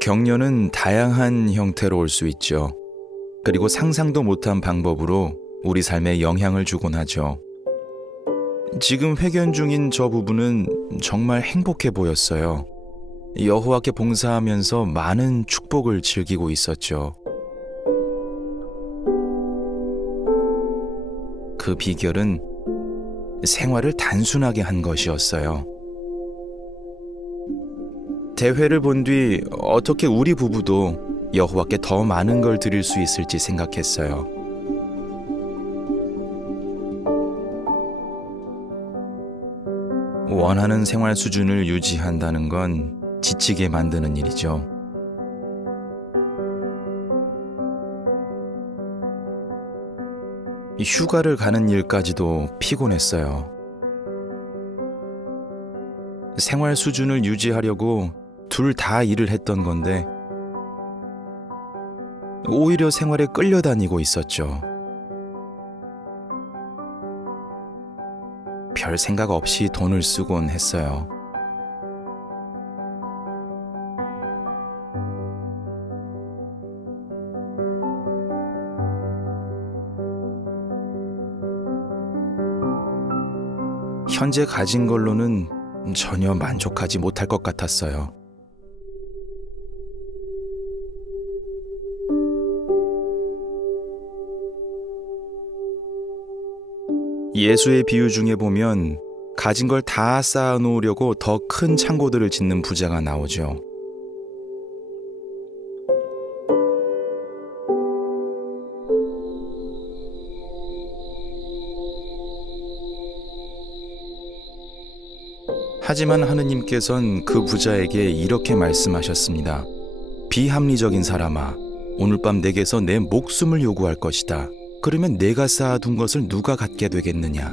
격려는 다양한 형태로 올 수 있죠. 그리고 상상도 못한 방법으로 우리 삶에 영향을 주곤 하죠. 지금 회견 중인 저 부부는 정말 행복해 보였어요. 여호와께 봉사하면서 많은 축복을 즐기고 있었죠. 그 비결은 생활을 단순하게 한 것이었어요. 대회를 본 뒤 어떻게 우리 부부도 여호와께 더 많은 걸 드릴 수 있을지 생각했어요. 원하는 생활 수준을 유지한다는 건 지치게 만드는 일이죠. 휴가를 가는 일까지도 피곤했어요. 생활 수준을 유지하려고 둘 다 일을 했던 건데, 오히려 생활에 끌려다니고 있었죠. 별 생각 없이 돈을 쓰곤 했어요. 현재 가진 걸로는 전혀 만족하지 못할 것 같았어요. 예수의 비유 중에 보면 가진 걸 다 쌓아 놓으려고 더 큰 창고들을 짓는 부자가 나오죠. 하지만 하느님께선 그 부자에게 이렇게 말씀하셨습니다. 비합리적인 사람아, 오늘 밤 내게서 내 목숨을 요구할 것이다. 그러면 내가 쌓아둔 것을 누가 갖게 되겠느냐?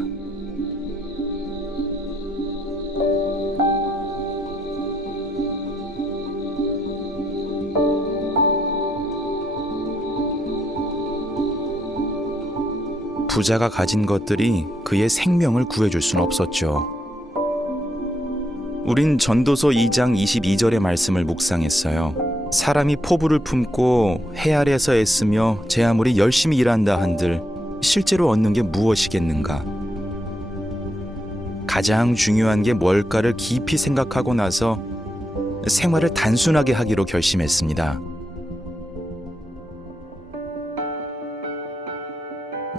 부자가 가진 것들이 그의 생명을 구해줄 수는 없었죠. 우린 전도서 2장 22절의 말씀을 묵상했어요. 사람이 포부를 품고 해 아래서 애쓰며 제 아무리 열심히 일한다 한들 실제로 얻는 게 무엇이겠는가? 가장 중요한 게 뭘까를 깊이 생각하고 나서 생활을 단순하게 하기로 결심했습니다.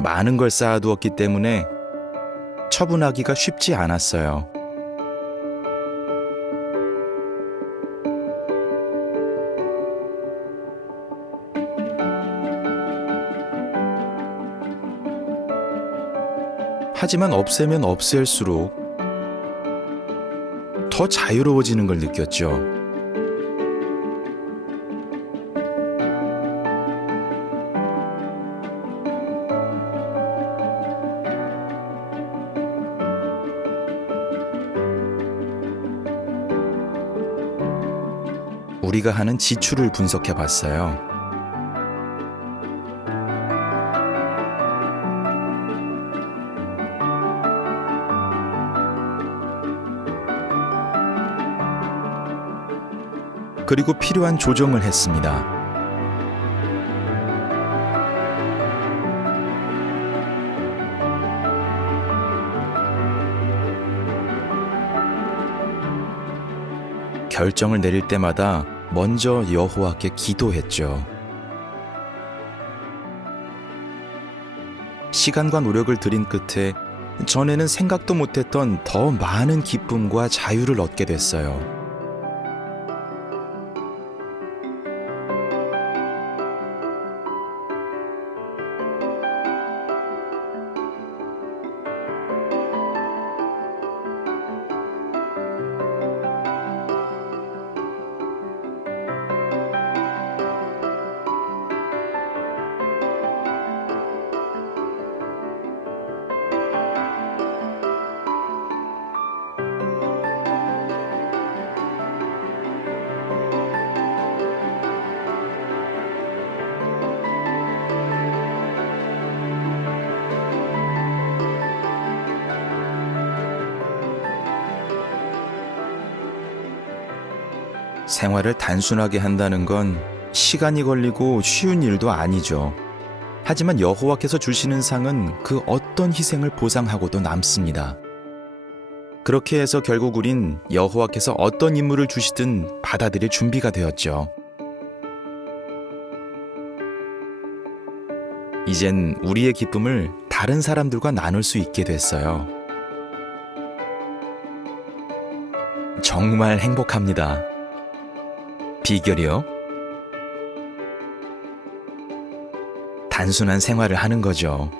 많은 걸 쌓아두었기 때문에 처분하기가 쉽지 않았어요. 하지만 없애면 없앨수록 더 자유로워지는 걸 느꼈죠. 우리가 하는 지출을 분석해 봤어요. 그리고 필요한 조정을 했습니다. 결정을 내릴 때마다 먼저 여호와께 기도했죠. 시간과 노력을 들인 끝에 전에는 생각도 못했던 더 많은 기쁨과 자유를 얻게 됐어요. 생활을 단순하게 한다는 건 시간이 걸리고 쉬운 일도 아니죠. 하지만 여호와께서 주시는 상은 그 어떤 희생을 보상하고도 남습니다. 그렇게 해서 결국 우린 여호와께서 어떤 임무를 주시든 받아들일 준비가 되었죠. 이젠 우리의 기쁨을 다른 사람들과 나눌 수 있게 됐어요. 정말 행복합니다. 비결이요? 단순한 생활을 하는 거죠.